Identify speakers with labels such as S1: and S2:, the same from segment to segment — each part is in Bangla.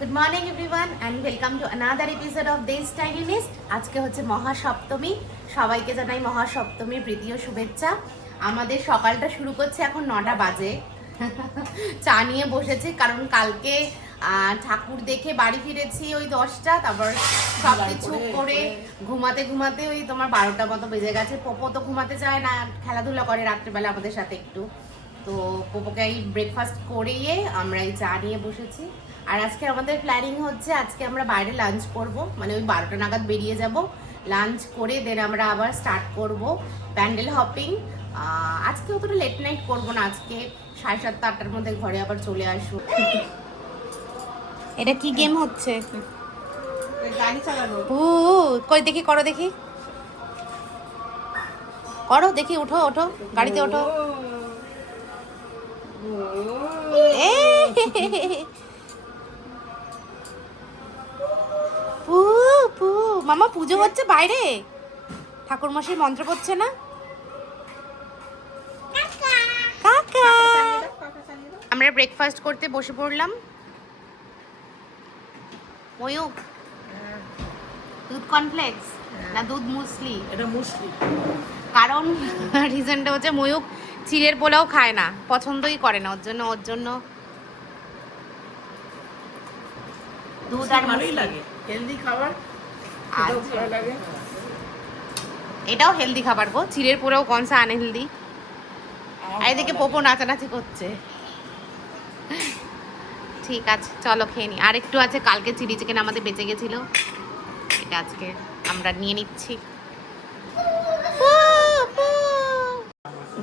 S1: Good morning everyone and welcome to another episode of the stylinis আজকে হচ্ছে মহাসপ্তমী। সবাইকে জানাই মহাসপ্তমীর প্রীতি ও শুভেচ্ছা। আমাদের সকালটা শুরু করছে এখন নটা বাজে। চা নিয়ে বসেছি কারণ কালকে ঠাকুর দেখে বাড়ি ফিরেছি ওই দশটা তারপর সব কিছু করে ঘুমাতে ঘুমাতে ওই তোমার বারোটা মতো বেজে গেছে। পোপো তো ঘুমাতে চায় না খেলাধুলা করে রাত্রিবেলা আমাদের সাথে একটু। তো পোপোকে এই ব্রেকফাস্ট করিয়ে আমরা এই চা নিয়ে বসেছি। আর আজকে আমাদের প্ল্যানিং হচ্ছে আজকে আমরা বাইরে লাঞ্চ করব। মানে ওই বারোটা নাগাদ বেরিয়ে যাব। লাঞ্চ করে দেন আমরা আবার স্টার্ট করব প্যান্ডেল হপিং আজকে অতটা লেট নাইট করব না আজকে সাড়ে সাতটা আটটার মধ্যে ঘরে আবার চলে আসব। এটা কি গেম হচ্ছে?
S2: গাড়ি চালানো।
S1: ও কই দেখি করো দেখি। করো দেখি ওঠো ওঠো গাড়িতে ওঠো। এ পু পু মামা পুজো হচ্ছে বাইরে। ঠাকুর মশাই মন্ত্র করছে না? কাকা। আমরা ব্রেকফাস্ট করতে বসে পড়লাম। ময়ূক দুধ কনফ্লেক্স না দুধ মুসলি
S2: এটা মুসলিম
S1: কারণ রিজনটা হচ্ছে ময়ূক চিড়ের পোলাও খায় না পছন্দই করে না ওর জন্য ওর জন্য দুধ আর
S2: ভালোই লাগে। হেলদি খাবার
S1: আচ্ছা।
S2: ভালো লাগে।
S1: এটাও হেলদি খাবার গো চিড়ের পোলাও কনসা আনহেলদি এদিকে পোপো নাচানাচি করছে। ঠিক আছে চলো খেয়ে নি। আর একটু আছে কালকে চিলি চিকেন আমাদের বেঁচে গেছিল। এটা আজকে আমরা নিয়ে নিচ্ছি।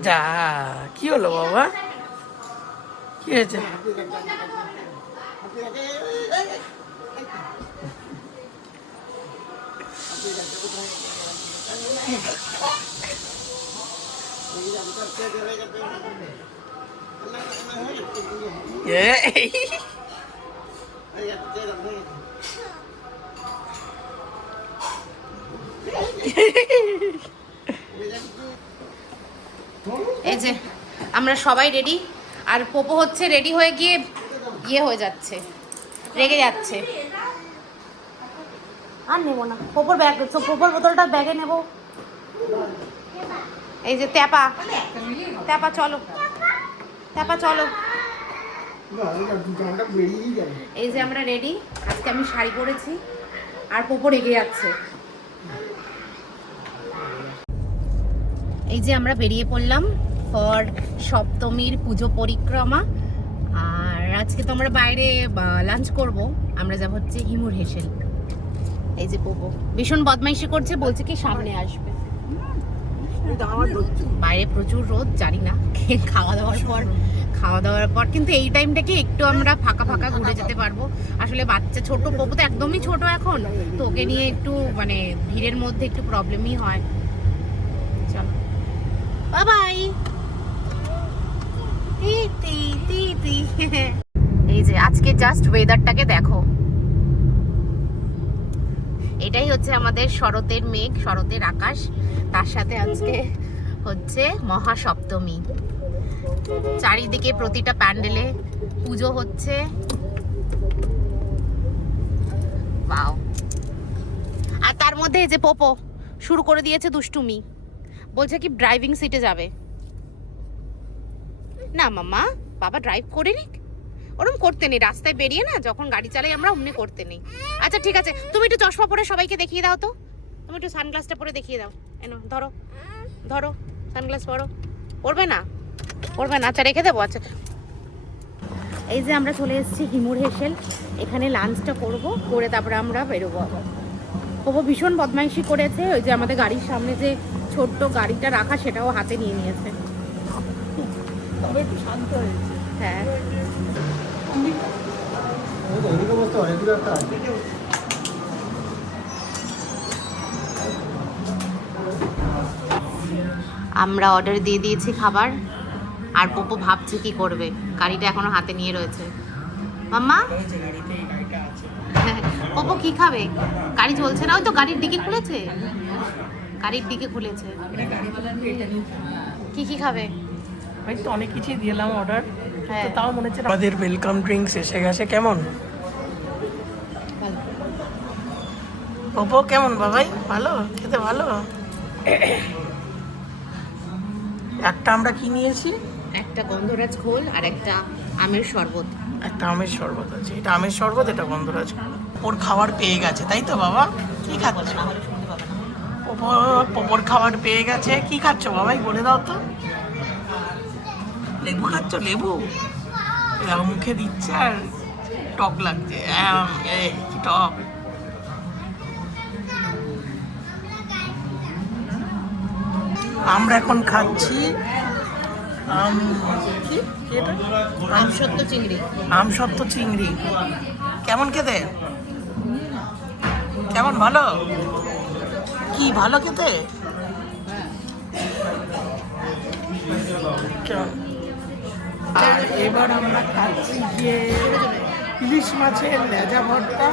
S2: যা কি হলো বাবা? কি হয়েছে? এই।
S1: যে, আমরা সবাই রেডি আর পোপো হচ্ছে রেডি হয়ে গিয়ে ইয়ে হয়ে যাচ্ছে, রেগে যাচ্ছে আর নেব না। পোপোর ব্যাগ তো পোপোর বোতলটা ব্যাগে নেব। এই যে ট্যাপা ট্যাপা চলো। ট্যাপা চলো। এই যে আমরা রেডি আজকে আমি শাড়ি পরেছি, আর পোপো রেগে যাচ্ছে। এই যে আমরা বেরিয়ে পড়লাম ফর সপ্তমীর পুজো পরিক্রমা। আর আজকে তো আমরা বাইরে লাঞ্চ করব। আমরা যাব হচ্ছে হিমুর হেসেল। এই যে পোপো ভীষণ বদমাইশি করছে, বলছে কি সামনে আসবে। বাইরে প্রচুর রোদ, জানি না। খাওয়া দাওয়ার পর, খাওয়া দাওয়ার পর, কিন্তু এই টাইমটাকে একটু আমরা ফাঁকা ফাঁকা ঘুরে যেতে পারব? আসলে বাচ্চা ছোট পপু তো একদমই ছোট এখন। তো ওকে নিয়ে একটু মানে ভিড়ের মধ্যে একটু প্রবলেমই হয়। চলো। বাই বাই টি টি টি এই যে, আজকে জাস্ট ওয়েদারটাকে দেখো। এটাই হচ্ছে আমাদের শরতের মেঘ, শরতের আকাশ। তার সাথে আজকে হচ্ছে মহাসপ্তমী। চারিদিকে প্রতিটা প্যান্ডেলে পুজো হচ্ছে। আর তার মধ্যে যে পোপো, শুরু করে দিয়েছে দুষ্টুমি। বলছে কি ড্রাইভিং সিটে যাবে। না মামা বাবা ড্রাইভ করে নিক। ওরম করতে নেই রাস্তায় বেরিয়ে না যখন গাড়ি চালাই আমরা অমনি করতে নেই। আচ্ছা ঠিক আছে তুমি একটু চশমা পরে সবাইকে দেখিয়ে দাও তো। তুমি একটু সানগ্লাসটা পরে দেখিয়ে দাও। এনো ধরো ধরো সানগ্লাস পরো। পরবে না? পরবে না? আচ্ছা রেখে দেবো আচ্ছা। এই যে আমরা চলে এসেছি হিমুর হেসেল। এখানে লাঞ্চটা করব করে তারপরে আমরা বেরোবো আবার। ওপো ভীষণ বদমাইশি করেছে ওই যে আমাদের গাড়ির সামনে যে ছোট্ট গাড়িটা রাখা সেটাও হাতে নিয়ে নিয়েছে।
S2: তবে একটু শান্ত হয়েছে।
S1: হ্যাঁ। আমরা অর্ডার দিয়ে দিয়েছি খাবার আর পোপো ভাবছে কি করবে। গাড়িটা এখনও হাতে নিয়ে রয়েছে। মাম্মা? পোপো কি খাবে? গাড়ি চলছে না? ওই তো গাড়ির দিকে খুলেছে। গাড়ির দিকে খুলেছে। কি কি খাবে?
S2: তো অনেক কিছুই দিলাম অর্ডার
S1: হ্যাঁ।
S2: তাও মনে হচ্ছে আমাদের ওয়েলকাম ড্রিঙ্কস এসে গেছে কেমন? ওপো কেমন বাবাই? ভালো? খেতে ভালো? একটা আমরা কি নিয়েছি?
S1: একটা গন্ধরাজ ঘোল আর একটা আমের শরবত।
S2: একটা আমের শরবত আছে। এটা আমের শরবত এটা গন্ধরাজ ওর খাবার পেয়ে গেছে তাই তো বাবা? কি খাচ্ছ? ওপর খাবার পেয়ে গেছে। কি খাচ্ছ বাবাই বলে দাও তো। লেবু খাচ্ছ? লেবু? মুখে দিচ্ছে আর টক লাগছে। টক। আমরা এখন খাচ্ছি আম কি? এটা?
S1: আমসত্ত চিংড়ি।
S2: আম চিংড়ি। কেমন খেতে? কেমন ভালো? কি ভালো খেতে? আর এবার আমরা খাচ্ছি যে ইলিশ মাছের লেজা ভর্তা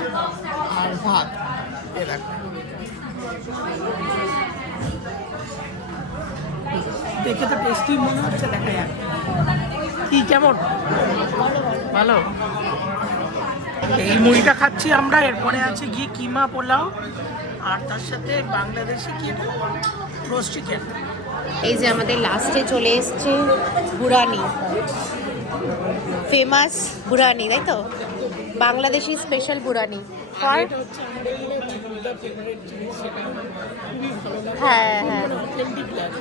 S2: আর ভাত। এ দেখো তো টেস্টি মনে হচ্ছে দেখা যাক। কি কেমন? ভালো? এই মুড়িটা খাচ্ছি আমরা এরপরে আছে গিয়ে কিমা পোলাও আর তার সাথে বাংলাদেশে কি এটা? রোস্ট চিকেন
S1: এই যে আমাদের লাস্টে চলে এসছে বুড়ানি। ফেমাস বুড়ানি তাই তো? বাংলাদেশি স্পেশাল বুড়ানি।
S2: আর এটা হচ্ছে আমাদের এখানে বাবুদার ফেভারিট জিনিস সেটা খুবই ভালো লাগে।
S1: হ্যাঁ হ্যাঁ।
S2: অথেন্টিক লাগে।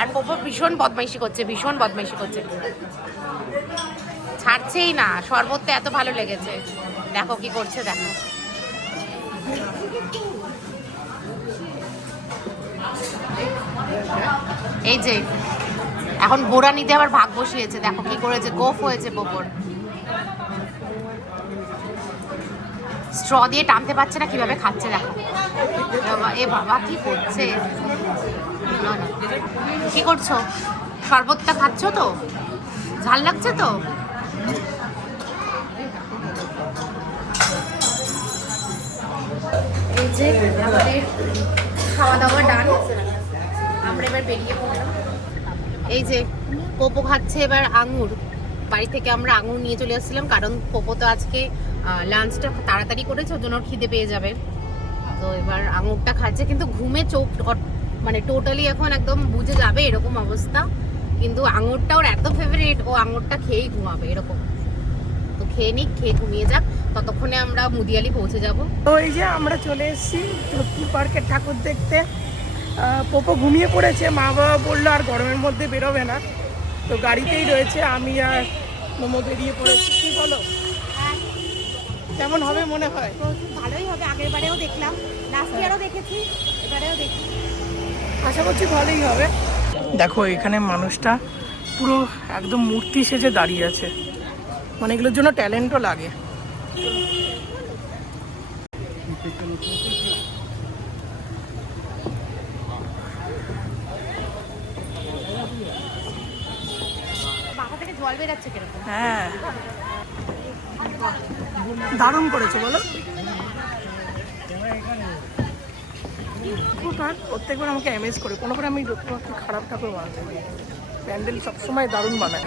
S1: আর পোপো ভীষণ বদমাইশি করছে ভীষণ বদমাইশি করছে। ছাড়ছেই না শরবতটা এত ভালো লেগেছে। দেখো কি করছে দেখো। এই যে এখন বোরা নিতে আবার ভাগ বসিয়েছে দেখো কি করেছে গোফ হয়েছে পোপর স্ট্র দিয়ে টানতে পারছে না, কীভাবে খাচ্ছে দেখো। এ বাবা, কি করছে। কি করছ? শরবতটা খাচ্ছ তো? ঝাল লাগছে তো? এই যে আমাদের খাওয়া দাওয়া আমরা এবার বেরিয়ে পড়লাম। এই যে পোপো খাচ্ছে এবার আঙুর। বাড়ি থেকে আমরা আঙুর নিয়ে চলে আসছিলাম, কারণ পোপো তো আজকে লাঞ্চটা তাড়াতাড়ি করেছে, ওর জন্য খিদে পেয়ে যাবে। তো এবার আঙুরটা খাচ্ছে, কিন্তু ঘুমে চোখ মানে টোটালি এখন একদম বুঝে যাবে এরকম অবস্থা। কিন্তু আঙুরটা ওর এত ফেভারিট ও আঙুরটা খেয়েই ঘুমাবে এরকম। তো খেয়ে নিক, খেয়ে ঘুমিয়ে যাক, ততক্ষণে আমরা মুদিয়ালি পৌঁছে যাব।
S2: তো এই যে আমরা চলে এসেছি লক্ষ্মী পার্কের ঠাকুর দেখতে। পোপো ঘুমিয়ে পড়েছে, মা বাবা বলল আর গরমের মধ্যে বেরোবে না। তো গাড়িতেই রয়েছে, আমি আর মোমো বেরিয়ে পড়েছি। কি বলো? কেমন হবে মনে হয়?
S1: ভালোই হবে আগের বারেও দেখলাম। লাস্ট ইয়ারও দেখেছি এবারেও দেখি।
S2: আশা করছি ভালোই হবে। দেখো এখানে মানুষটা পুরো একদম মূর্তি সেজে দাঁড়িয়ে আছে। মানে এগুলোর জন্য ট্যালেন্টও লাগে। হ্যাঁ। দারুণ করেছে, বলো। প্রত্যেকবার আমাকে অ্যামেজ করে। কোনো করে আমি খারাপ ঠাকুর বানাতে প্যান্ডেল সবসময় দারুণ বানায়।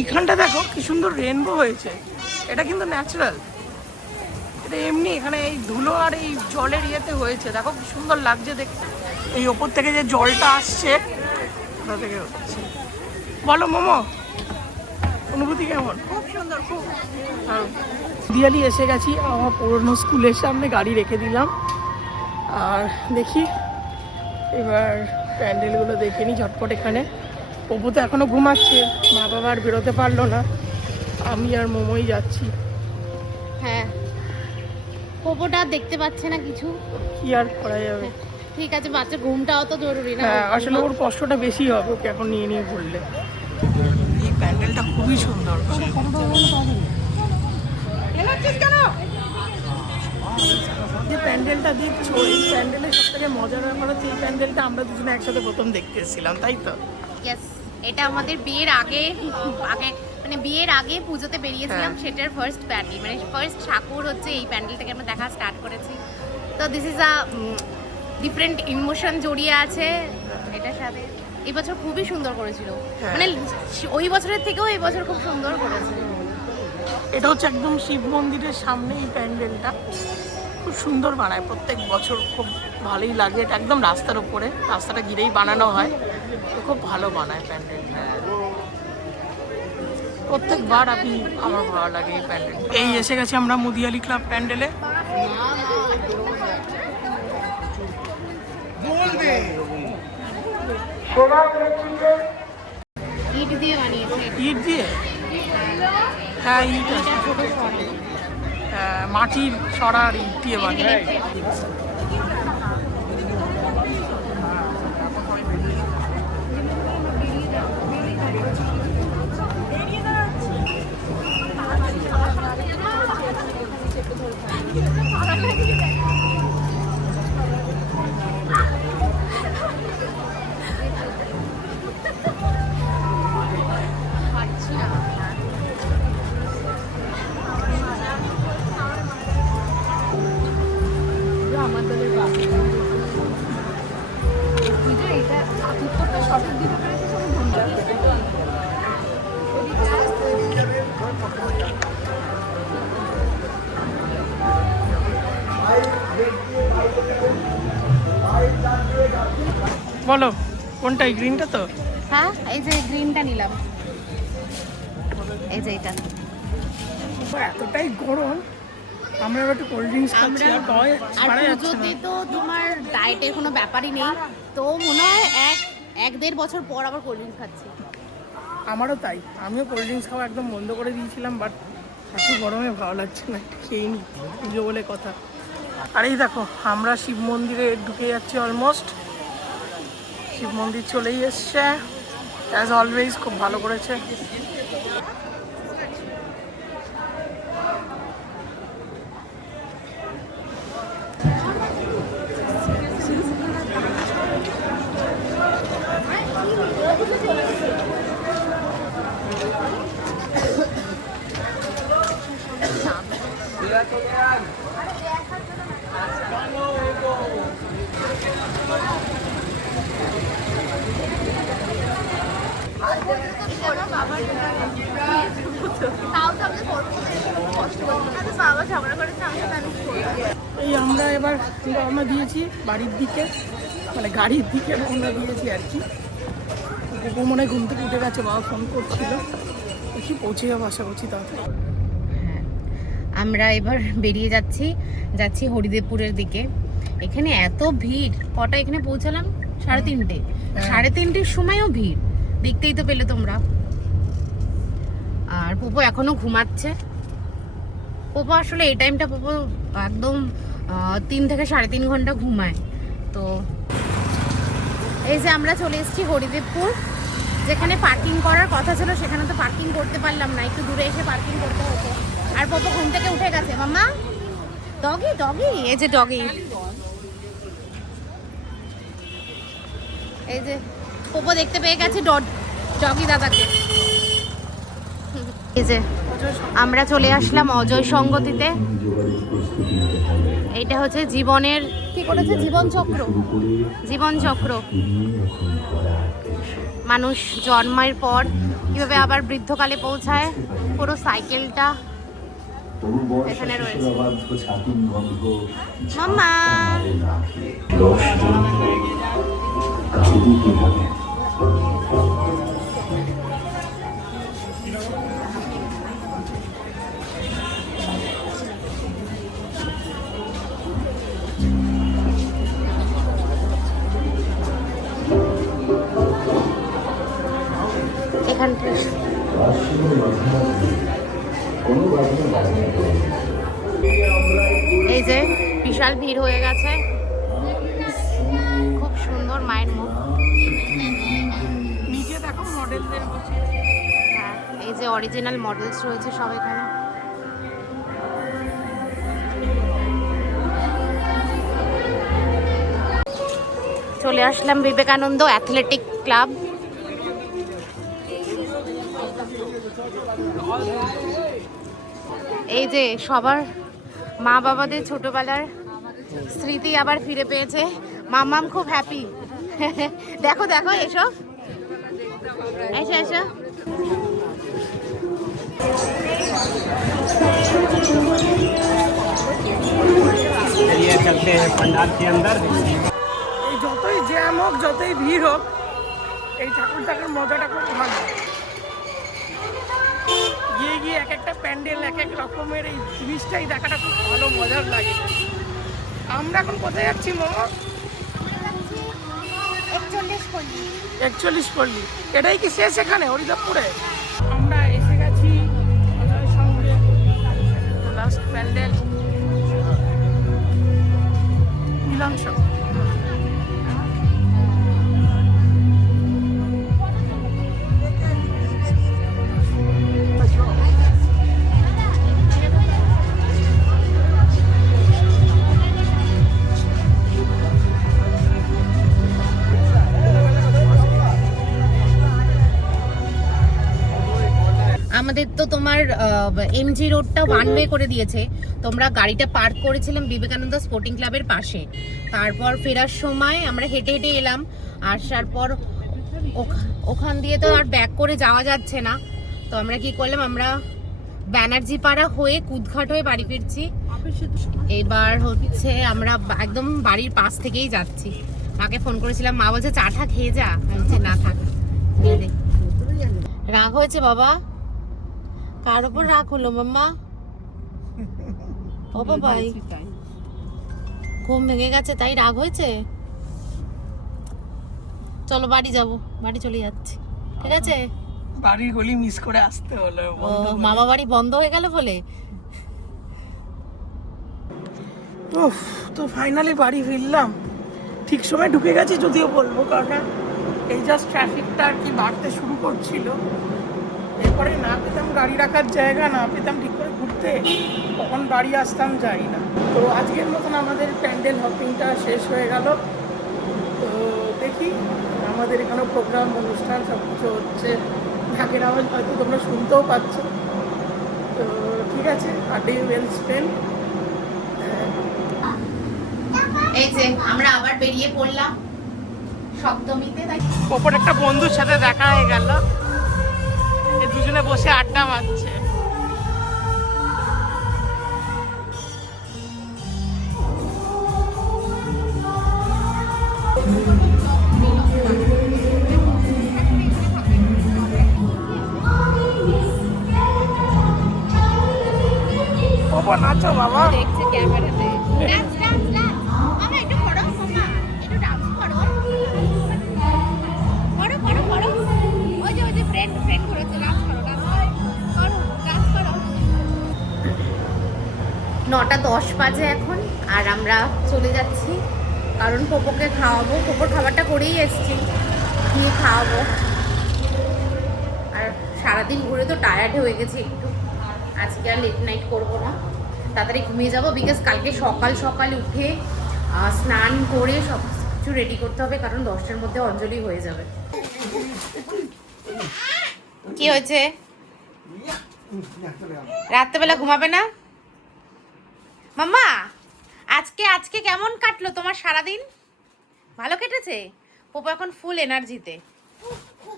S2: এখানটা দেখো, কি সুন্দর রেনবো হয়েছে। এটা কিন্তু ন্যাচারাল এটা এমনি এখানে এই ধুলো আর এই জলের ইয়েতে হয়েছে। দেখো, কি সুন্দর লাগছে দেখতে। এই ওপর থেকে যে জলটা আসছে ওটা থেকে হচ্ছে? বলো মোমো। অনুভূতি কেমন?
S1: খুব সুন্দর খুব।
S2: দিয়ালি এসে গেছি আমার পুরনো স্কুলের সামনে গাড়ি রেখে দিলাম। আর দেখি এবার প্যান্ডেলগুলো দেখে নিই ঝটপট এখানে। পপু তো এখনও ঘুমাচ্ছে মা বাবা আর বেরোতে পারল না। আমি আর মোমোই যাচ্ছি।
S1: হ্যাঁ। পোপোটা দেখতে পাচ্ছে না কিছু।
S2: কি আর করা যাবে?
S1: ঠিক আছে বাচ্চার ঘুমটাও তো জরুরি না।
S2: হ্যাঁ আসলে ওর কষ্টটা বেশি হবে ওকে এখন নিয়ে নিয়ে পড়লে এই প্যান্ডেলটা খুবই সুন্দর যে প্যান্ডেলটা দেখছ এই প্যান্ডেলের সব থেকে মজার ব্যাপার হচ্ছে এই প্যান্ডেলটা আমরা দুজনে একসাথে প্রথম দেখতে এসেছিলাম তাই তো?
S1: ইয়েস এটা আমাদের বিয়ের আগে আগে মানে বিয়ের আগে পুজোতে বেরিয়েছিলাম
S2: হ্যাঁ।
S1: সেটার ফার্স্ট প্যান্ডেল মানে ফার্স্ট ঠাকুর হচ্ছে এই প্যান্ডেলটাকে আমরা দেখা স্টার্ট করেছি। তো this is a different emotion জড়িয়ে আছে এটার সাথে। এই বছর খুবই সুন্দর করেছিল।
S2: হ্যাঁ।
S1: মানে ওই বছরের থেকেও এই বছর খুব সুন্দর করেছে।
S2: এটা হচ্ছে একদম শিব মন্দিরের সামনে এই প্যান্ডেলটা। খুব সুন্দর বানায় প্রত্যেক বছর খুব ভালোই লাগে। এটা একদম রাস্তার উপরে রাস্তাটা ঘিরেই বানানো হয়। তো খুব ভালো বানায় প্যান্ডেলটা। প্রত্যেকবার আমি আমার ভালো লাগে এই প্যান্ডেল এই এসে গেছি আমরা মুদিয়ালি ক্লাব প্যান্ডেলে।
S1: ইট দিয়ে বানিয়েছে।
S2: ইট দিয়ে? হ্যাঁ ইট হ্যাঁ, মাটির সরার ইট দিয়ে বানিয়ে বলো কোনটা এই গ্রিনটা তো?
S1: হ্যাঁ এই যে গ্রিনটা নিলাম। এই যে এটা।
S2: এতটাই গরম আমরা একটু কোল্ড ড্রিঙ্কস খাচ্ছি আর পাওয়া যাচ্ছে
S1: আর পুজোতে তো তোমার ডায়েটের কোনো ব্যাপারই নেই। তো মনে হয় এক এক দেড় বছর পর আবার কোল্ড ড্রিঙ্কস খাচ্ছি।
S2: আমারও তাই আমিও কোল্ড ড্রিঙ্কস খাওয়া একদম বন্ধ করে দিয়েছিলাম বাট এত গরমে ভালো লাগছে না একটু খেয়ে নি পুজো বলে কথা। আর এই দেখো আমরা শিব মন্দিরে ঢুকে যাচ্ছি অলমোস্ট শিব মন্দির চলেই এসছে। অ্যাজ অলওয়েজ খুব ভালো করেছে এই আমরা এবার রওনা দিয়েছি বাড়ির দিকে মানে গাড়ির দিকে রওনা দিয়েছি আর কি। গোপো মনে হয় ঘুম থেকে উঠে গেছে বাবা ফোন করছিল। দেখি পৌঁছে যাব আশা করছি তাড়াতাড়ি
S1: হ্যাঁ আমরা এবার বেরিয়ে যাচ্ছি যাচ্ছি হরিদেবপুরের দিকে। এখানে এত ভিড় কটা এখানে পৌঁছালাম? সাড়ে তিনটে। সাড়ে তিনটের সময়ও ভিড় দেখতেই তো পেলে তোমরা। আর পোপো এখনও ঘুমাচ্ছে। পোপো আসলে এই টাইমটা পোপো একদম তিন থেকে সাড়ে তিন ঘণ্টা ঘুমায়। তো এই যে আমরা চলে এসেছি হরিদেবপুর, যেখানে পার্কিং করার কথা ছিল, সেখানে তো পার্কিং করতে পারলাম না, একটু দূরে এসে পার্কিং করতে হতো। আর পোপো ঘুম থেকে উঠে গেছে। মাম্মা? ডগি ডগি এই যে ডগি এই যে, পোপো দেখতে পেয়ে গেছে ডগি দাদাকে। এই যে আমরা চলে আসলাম অজয় সঙ্গতিতে। এইটা হচ্ছে জীবনের কি করেছে? জীবন চক্র। জীবন চক্র। মানুষ জন্মের পর কীভাবে আবার বৃদ্ধকালে পৌঁছায় পুরো সাইকেলটা এখানে রয়েছে। মাম্মা! বিশাল ভিড় হয়ে গেছে। খুব সুন্দর মায়ের মুখ।
S2: নিচে দেখো মডেলদের বসে।
S1: হ্যাঁ এই যে অরিজিনাল মডেলস রয়েছে সব এখানে। চলে আসলাম বিবেকানন্দ অ্যাথলেটিক ক্লাব এই যে সবার মা বাবাদের ছোটবেলার স্মৃতি আবার ফিরে পেয়েছে মামাম খুব হ্যাপি দেখো দেখো এসব আচ্ছা আচ্ছা
S3: चलिए चलते हैं पंडाल के अंदर
S2: এই যতই জ্যাম হোক যতই ভিড় হোক এই ঠাকুর দেখার মজাটা খুব ভালো গিয়ে গিয়ে এক একটা প্যান্ডেল এক এক রকমের এই জিনিসটাই দেখাটা খুব ভালো মজার লাগে আমরা এখন কোথায় যাচ্ছি মোমো? একচল্লিশ পল্লী। এটাই কি শেষ এখানে হরিদাপুরে
S1: আমাদের তো তোমার এমজি রোডটা ওয়ান ওয়ে করে দিয়েছে। তোমরা গাড়িটা পার্ক করেছিলাম বিবেকানন্দ স্পোর্টিং ক্লাবের পাশে। তারপর ফেরার সময় আমরা হেঁটে হেঁটে এলাম আসার পর ওখ- ওখান দিয়ে তো আর ব্যাক করে যাওয়া যাচ্ছে না। তো আমরা কি করলাম, আমরা ব্যানার্জি পাড়া হয়ে কুদঘাট হয়ে বাড়ি ফিরছি। এবার হচ্ছে আমরা একদম বাড়ির পাশ থেকেই যাচ্ছি। মাকে ফোন করেছিলাম, মা বলছে চাটা খেয়ে যা। আমি না, থাক। রাগ হয়েছে বাবা। কার উপর রাগ হলো মাম্মা? ও বাবাই। ঘুম ভেঙে গেছে তাই রাগ হয়েছে? চলো বাড়ি যাব বাড়ি চলে যাচ্ছি। ঠিক আছে?
S2: বাড়ির গলি মিস করে আসতে হলো
S1: মামা বাড়ি বন্ধ হয়ে গেল বলে?
S2: উফ তো ফাইনালি বাড়ি ফিরলাম। ঠিক সময় ঢুকে গেছি যদিও বলব কারণ এই জাস্ট ট্রাফিকটা আর কি বাড়তে শুরু করছিল। এরপরে না পেতাম গাড়ি রাখার জায়গা না পেতাম ঠিক করে ঘুরতে কখন বাড়ি আসতাম জানি না। তো আজকের মতন আমাদের প্যান্ডেল হপিংটা শেষ হয়ে গেল। তো দেখি আমাদের এখানেও প্রোগ্রাম অনুষ্ঠান সব কিছু হচ্ছে। ঢাকের আওয়াজ হয়তো তোমরা শুনতেও পাচ্ছ। তো ঠিক আছে আর ডে ওয়েল স্পেন্ড
S1: এই যে আমরা আবার বেরিয়ে পড়লাম। সপ্তমীতে তাই
S2: ওপর একটা বন্ধুর সাথে দেখা হয়ে গেল। দুজনে বসে আড্ডা মারছে। বাবা নাচো বাবা।
S1: দেখছে ক্যামেরাতে। নটা দশ বাজে এখন, আর আমরা চলে যাচ্ছি। কারণ পোপোকে খাওয়াবো। পোপোর খাবারটা করেই এসছি। দিয়ে খাওয়াবো। আর সারাদিন ঘুরে তো টায়ার্ড হয়ে গেছি একটু। আজকে আর লেট নাইট করব না। তাড়াতাড়ি ঘুমিয়ে যাব বিকজ কালকে সকাল সকাল উঠে স্নান করে সব কিছু রেডি করতে হবে, কারণ দশটার মধ্যে অঞ্জলি হয়ে যাবে। কি হয়েছে? রাত্রেবেলা ঘুমাবে না? মাম্মা, আজকে আজকে কেমন কাটলো তোমার সারাদিন? ভালো কেটেছে? পোপো এখন ফুল এনার্জিতে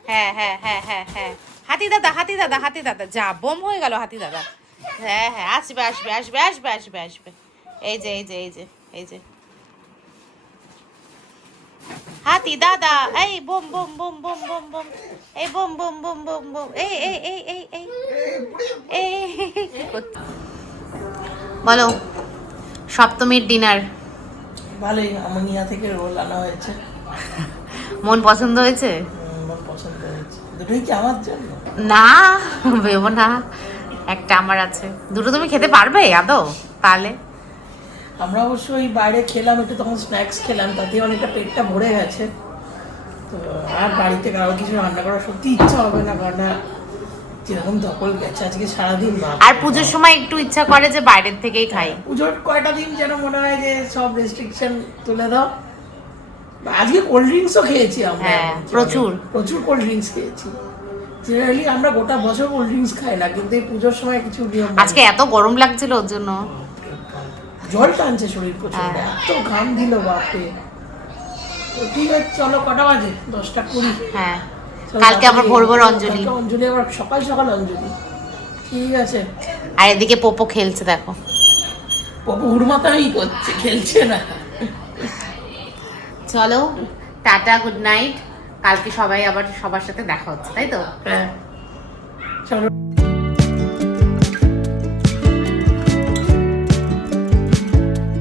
S1: হ্যাঁ হ্যাঁ হ্যাঁ হ্যাঁ হ্যাঁ। হাতি দাদা হাতি দাদা হাতি দাদা। যা, বোম হয়ে গেল হাতি দাদা। হ্যাঁ হ্যাঁ আসবে আসবে আসবে আসবে আসবে আসবে। এই যে এই যে এই যে এই যে। হাতি দাদা, এই বোম বোম বোম বোম বোম বোম। এই বোম বোম বোম বোম বোম। এই এই এই এই। এই? বলো। সপ্তমীর ডিনার।
S2: ভালোই আমনিয়া থেকে রোল আনা হয়েছে।
S1: মন পছন্দ হয়েছে?
S2: আমার পছন্দ হয়েছে। দুটোই কি আমার জন্য?
S1: না ভেবো না। একটা আমার আছে। দুটো তুমি খেতে পারবে আদৌ? তাহলে।
S2: আমরা অবশ্য ওই বাইরে খেলাম একটু তখন স্ন্যাক্স খেলাম তাতে অনেকটা পেটটা ভরে গেছে। তো আর বাড়িতে কারও কিছু রান্না করার সত্যি ইচ্ছা হবে না কারণ যেরকম গেছে আজকে সারাদিন
S1: আর পুজোর সময় একটু ইচ্ছা করে যে বাইরের থেকেই খাই।
S2: পুজোর কয়টা দিন যেন মনে হয় যে সব রেস্ট্রিকশন তুলে দাও? আজকে কোল্ড ড্রিঙ্কসও খেয়েছি আমরা।
S1: হ্যাঁ, প্রচুর।
S2: প্রচুর কোল্ড ড্রিঙ্কস খেয়েছি। জেনারেলি আমরা গোটা বছর কোল্ড ড্রিঙ্কস খাই না কিন্তু এই পুজোর সময় কিছু নিয়ম মানে।
S1: আজকে এত গরম লাগছিল ওর জন্য।
S2: জল টানছে শরীর প্রচুর
S1: হ্যাঁ।
S2: এত ঘাম দিল বাপরে। তো ঠিক আছে চলো কটা বাজে? দশটা কুড়ি।
S1: হ্যাঁ। কালকে আবার ভোর ভোর অঞ্জলি।
S2: অঞ্জলি আবার সকাল সকাল অঞ্জলি। ঠিক আছে।
S1: আর এদিকে পোপো খেলছে দেখো।
S2: পোপো হুড়মাতাই করছে খেলছে না।
S1: চলো টাটা গুড নাইট কালকে সবাই আবার সবার সাথে দেখা হচ্ছে তাই তো?
S2: হ্যাঁ। চলো।